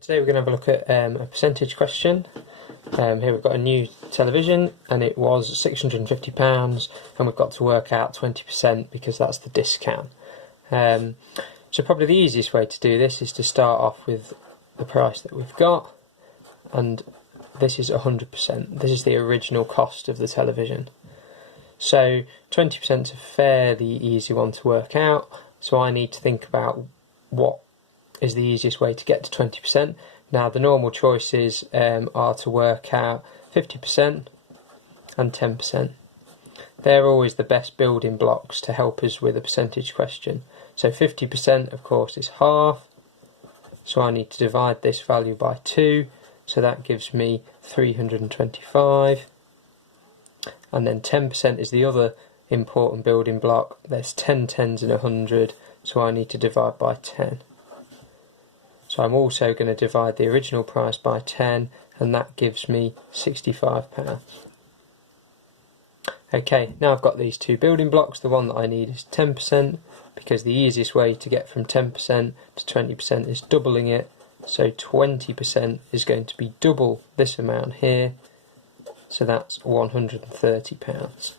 Today we're going to have a look at a percentage question. Here we've got a new television and it was £650 and we've got to work out 20% because that's the discount. So probably the easiest way to do this is to start off with the price that we've got, and this is 100%. This is the original cost of the television. So 20% is a fairly easy one to work out, so I need to think about what is the easiest way to get to 20%. Now the normal choices are to work out 50% and 10%. They're always the best building blocks to help us with a percentage question. So 50% of course is half, so I need to divide this value by 2, so that gives me 325. And then 10% is the other important building block. There's 10 tens in 100, so I need to divide by 10. So I'm also going to divide the original price by 10, and that gives me £65. Okay, now I've got these two building blocks. The one that I need is 10%, because the easiest way to get from 10% to 20% is doubling it. So 20% is going to be double this amount here, so that's £130.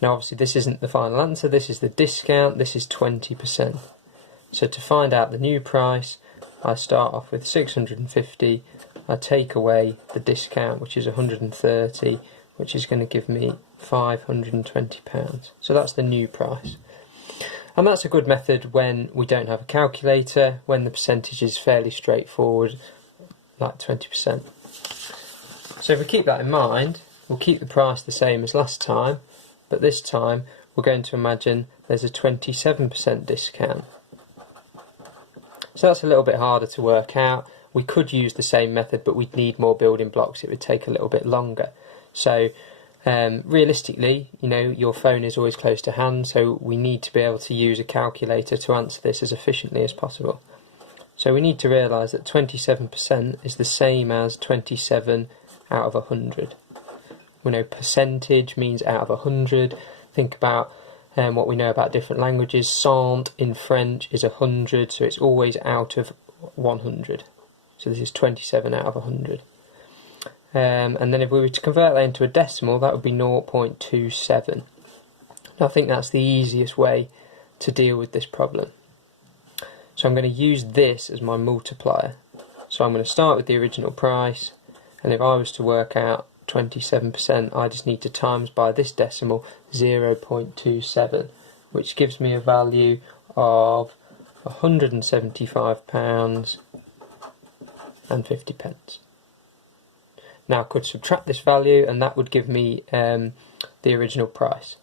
Now obviously this isn't the final answer, this is the discount, this is 20%. So to find out the new price, I start off with 650, I take away the discount, which is 130, which is going to give me £520. So that's the new price. And that's a good method when we don't have a calculator, when the percentage is fairly straightforward, like 20%. So if we keep that in mind, we'll keep the price the same as last time, but this time we're going to imagine there's a 27% discount. So that's a little bit harder to work out. We could use the same method, but we'd need more building blocks. It would take a little bit longer. So realistically, your phone is always close to hand, so we need to be able to use a calculator to answer this as efficiently as possible. So we need to realise that 27% is the same as 27 out of 100. We know percentage means out of 100. Think about what we know about different languages. Cent in French is 100, so it's always out of 100. So this is 27 out of 100. And then if we were to convert that into a decimal, that would be 0.27. Now I think that's the easiest way to deal with this problem. So I'm going to use this as my multiplier. So I'm going to start with the original price, and if I was to work out 27%, I just need to times by this decimal 0.27, which gives me a value of £175 and 50p. Now I could subtract this value and that would give me the original price,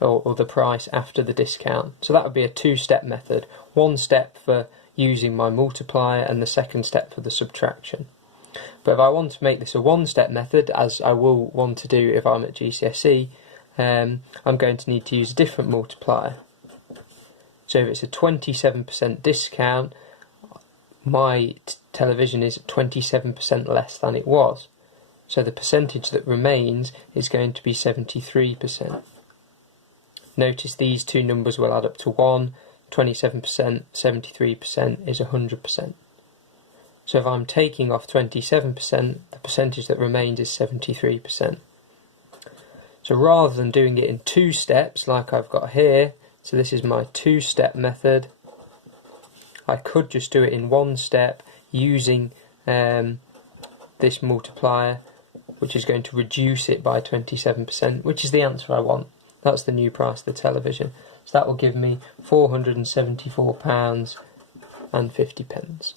or the price after the discount. So that would be a two-step method. One step for using my multiplier and the second step for the subtraction. But if I want to make this a one-step method, as I will want to do if I'm at GCSE, I'm going to need to use a different multiplier. So if it's a 27% discount, my television is 27% less than it was. So the percentage that remains is going to be 73%. Notice these two numbers will add up to 1, 27%, 73% is 100%. So if I'm taking off 27%, the percentage that remains is 73%. So rather than doing it in two steps like I've got here, so this is my two-step method, I could just do it in one step using this multiplier, which is going to reduce it by 27%, which is the answer I want. That's the new price of the television. So that will give me £474 and 50p.